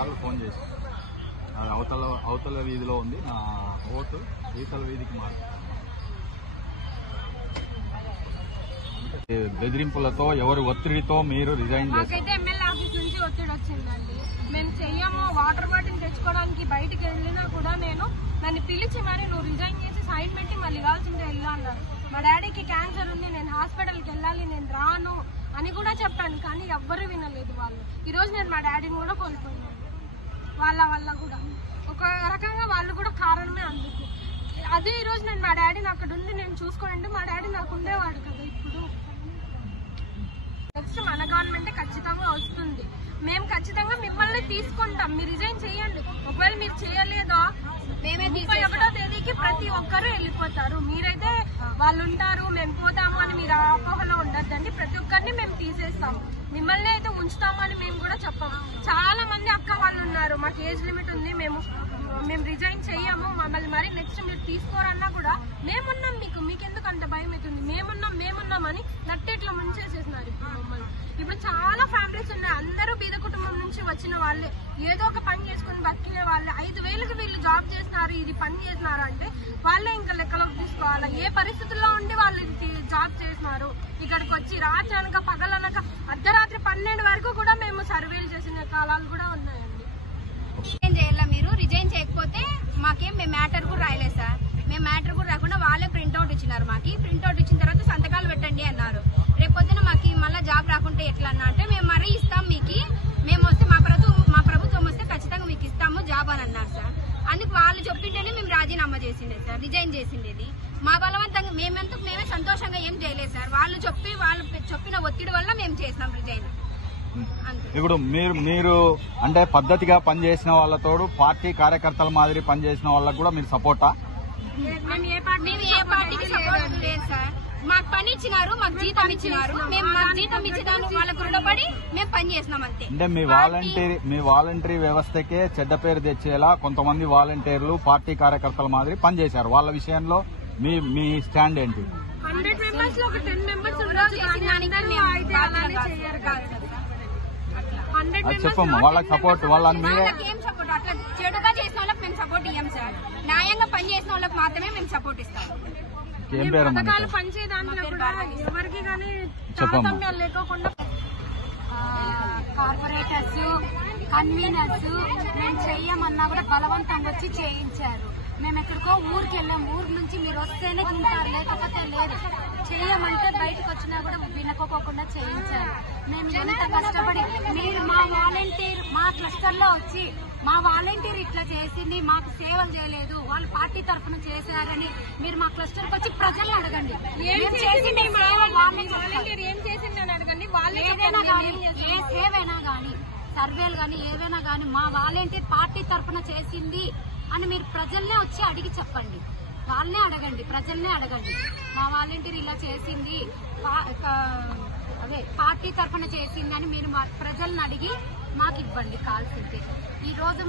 సార్లు ఫోన్ చేసి అది అవతల వీధిలో ఉంది. నా ఓటు ఈతల వీధికి మారుతుంది. బెదిరింపులతో ఎవరు ఒత్తిడితో మీరు రిజైన్ చేశారు? మాకైతే ఎమ్మెల్యే ఆఫీస్ నుంచి ఒత్తిడి వచ్చిందండి. మేము చెయ్యము, వాటర్ బాటిల్ తెచ్చుకోవడానికి బయటికి వెళ్ళినా కూడా నన్ను పిలిచి మరి నువ్వు రిజైన్ చేసి సైన్ పెట్టి మళ్ళీ ఇవ్వాల్సిందే ఇల్లు అన్నారు. మా డాడీకి క్యాన్సర్ ఉంది, నేను హాస్పిటల్కి వెళ్ళాలి, నేను రాను అని కూడా చెప్పాను. కానీ ఎవ్వరూ వినలేదు వాళ్ళు. ఈ రోజు నేను మా డాడీని కూడా కోల్పోయినాను. వాళ్ళ వల్ల కూడా ఒక రకంగా వాళ్ళు కూడా కారణమే అందుకు. అదే ఈ రోజు నేను మా డాడీని అక్కడ ఉండి నేను చూసుకోనంటే మా డాడీ నాకు ఉండేవాడు కదా. ఇప్పుడు నెక్స్ట్ మన గవర్నమెంటే ఖచ్చితంగా వస్తుంది. మేము ఖచ్చితంగా మిమ్మల్ని తీసుకుంటాం. మీరు రిజైన్ చేయండి. ఒకవేళ మీరు చేయలేదో 31వ తేదీకి ప్రతి ఒక్కరూ వెళ్ళిపోతారు. మీరైతే వాళ్ళు ఉంటారు మేము పోతాము అని మీరు అపోహలో ఉండద్దండి. ప్రతి ఒక్కరిని మేము తీసేస్తాము. మిమ్మల్ని అయితే ఉంచుతాము అని మేము కూడా చెప్పాము. చాలా మంది అక్క వాళ్ళు ఉన్నారు, మాకు ఏజ్ లిమిట్ ఉంది, మేము రిజైన్ చెయ్యము, మమ్మల్ని మరి నెక్స్ట్ మీరు తీసుకోరన్నా కూడా మేమున్నాం, మీకెందుకు అంత భయం అవుతుంది, మేమున్నాం అని నట్టేట్లో ముంచేసేసినారు ఇప్పుడు మమ్మల్ని. ఇప్పుడు చాలా ఫ్యామిలీస్ ఉన్నాయి, అందరూ బీద కుటుంబం నుంచి వచ్చిన వాళ్ళే, ఏదో ఒక పని చేసుకుని బతికిన వాళ్ళే. 5,000కి వీళ్ళు జాబ్ చేస్తున్నారు, ఇది పని చేస్తున్నారు అంటే వాళ్ళే ఇంకా లెక్కలోకి తీసుకోవాలి. ఏ పరిస్థితుల్లో ఉండి వాళ్ళు జాబ్ చేస్తున్నారు. ఇక్కడికి వచ్చి రాత్రి అనక పగలనక అర్ధరాత్రి 12 వరకు కూడా మేము సర్వేలు చేసిన కాలాలు కూడా ఉన్నాయండి. రిజైన్ చేయాలా? మీరు రిజైన్ చేయకపోతే మాకేం మేము మ్యాటర్ కూడా రాయలేదు సార్. మేము మ్యాటర్ కూడా రాకుండా వాళ్ళే ప్రింట్అవుట్ ఇచ్చినారు. మాకు ప్రింట్అవుట్ ఇచ్చిన తర్వాత సంతకాలు పెట్టండి అన్నారు. రేపొద్దున మాకు మళ్ళీ జాబ్ రాకుంటే ఎట్లా అన్నా అంటే మేము మరీ ఇస్తాం మీకు, మేము వస్తే మా ప్రభుత్వం వస్తే ఖచ్చితంగా మీకు ఇస్తాము జాబ్ అని అన్నారు సార్. అందుకు వాళ్ళు చెప్పింటేనే మేము రాజీనామా చేసిండేది సార్, రిజైన్ చేసిండేది. మా బలవంతంగా మేమే సంతోషంగా ఏం చేయలేదు సార్. వాళ్ళు చెప్పిన ఒత్తిడి వల్ల మేము చేసినాం రిజైన్. ఇప్పుడు మీరు అంటే పద్ధతిగా పనిచేసిన వాళ్ళతోడు పార్టీ కార్యకర్తల మాదిరి పనిచేసిన వాళ్ళకు కూడా మీరు సపోర్టా? మేము ఏ పార్టీకి సపోర్ట్ లేదు సార్. మాకు పని ఇచ్చినారు, మాకు జీతం ఇచ్చినారు, మేము మాకు జీతం ఇచ్చేదాన్ని వాళ్ళకు రుణపడి మేము పని చేసినాం అంతే. అంటే మీ వాలంటరీ వ్యవస్థకే చెడ్డ పేరు తెచ్చేలా కొంతమంది వాలంటీర్లు పార్టీ కార్యకర్తల మాదిరి పనిచేశారు. వాళ్ళ విషయంలో మీ స్టాండ్ ఏంటి? 100 మెంబర్స్ లో ఒక 10 మెంబర్స్ చెప్పమ్మా, వాళ్ళకి సపోర్ట్ వాళ్ళని మీరే ఏం సపోర్ట్? అట్లా చెడుగా చేసిన వాళ్ళకి మేము సపోర్ట్ ఇయ్యం సార్. న్యాయంగా పని చేసిన వాళ్ళకి మాత్రమే మేము సపోర్ట్ ఇస్తాం. ఏం పేరు? పథకాలు పనిచే దాంట్లో కూడా ఎవరికి కానీ తారతమ్యాలు లేకోకుండా కార్పొరేటర్స్ కన్వీనర్స్ మేము చెయ్యమన్నా కూడా బలవంతంగా వచ్చి చేయించారు. మేము ఎక్కడికో ఊరికి వెళ్ళాం, ఊరు నుంచి మీరు వస్తేనే తింటారు లేకపోతే లేదు. చేయమంటే బయటకు వచ్చినా కూడా వినకోకుండా చేయించారు. మేము ఎంత కష్టపడి మీరు మా వాలంటీర్ మా క్లస్టర్ లో వచ్చి మా వాలంటీర్ ఇట్లా చేసింది, మాకు సేవలు చేయలేదు, వాళ్ళు పార్టీ తరఫున చేశారని మీరు మా క్లస్టర్ కి వచ్చి ప్రజల్ని అడగండి. ఏం చేసింది అని అడగండి. ఏదైనా కానీ ఏ సేవైనా కానీ సర్వేలు కానీ ఏవైనా కానీ మా వాలంటీర్ పార్టీ తరఫున చేసింది అని మీరు ప్రజల్నే వచ్చి అడిగి చెప్పండి. వాళ్ళనే అడగండి, ప్రజల్నే అడగండి. మా వాలంటీర్ ఇలా చేసింది, అదే పార్టీ తరఫున చేసింది అని మీరు ప్రజల్ని అడిగి మాకు ఇవ్వండి కాల్సిందే. ఈ రోజు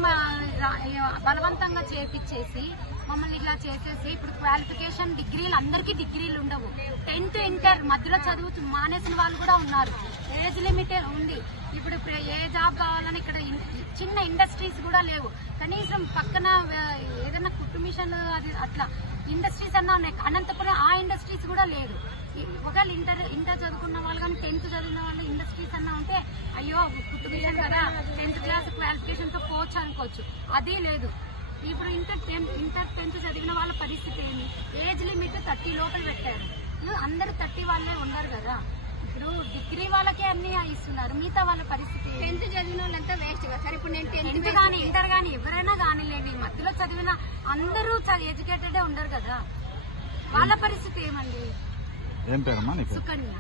బలవంతంగా చేపించేసి మమ్మల్ని ఇలా చేసేసి ఇప్పుడు క్వాలిఫికేషన్ డిగ్రీలు అందరికీ డిగ్రీలు ఉండవు. 10th ఇంటర్ మధ్యలో చదువుతూ మానేసిన వాళ్ళు కూడా ఉన్నారు. ఏజ్ లిమిట్ ఉంది. ఇప్పుడు ఏ జాబ్ కావాలని ఇక్కడ చిన్న ఇండస్ట్రీస్ కూడా లేవు. కనీసం పక్కన ఏదైనా కుట్టు మిషన్ అది అట్లా ఇండస్ట్రీస్ అన్నా ఉన్నాయి. అనంతపురం ఆ ఇండస్ట్రీస్ కూడా లేదు. ఒకవేళ ఇంటర్ చదువుకున్న వాళ్ళు కానీ 10th చదివిన వాళ్ళు ఇండస్ట్రీస్ అన్నా ఉంటే అయ్యో కుట్టు మిషన్ కదా 10th క్లాస్ క్వాలిఫికేషన్ తో పోవచ్చు అనుకోవచ్చు. అది లేదు. ఇప్పుడు ఇంటర్ 10th చదివిన వాళ్ళ పరిస్థితి ఏమి? ఏజ్ లిమిట్ 30 లోపల పెట్టారు. అందరూ 30 వాళ్ళే ఉన్నారు కదా. ఇప్పుడు డిగ్రీ వాళ్ళకే అన్ని ఇస్తున్నారు, మిగతా వాళ్ళ పరిస్థితి 10th చదివిన వాళ్ళంతా వేస్ట్ కదా సార్. ఇప్పుడు నేను 10th కానీ ఇంటర్ కానీ ఎవరైనా కానిలేండి, మధ్యలో చదివిన అందరూ ఎడ్యుకేటెడే ఉండరు కదా. వాళ్ళ పరిస్థితి ఏమండి? ఏం పేరమ్మా? సుకన్య.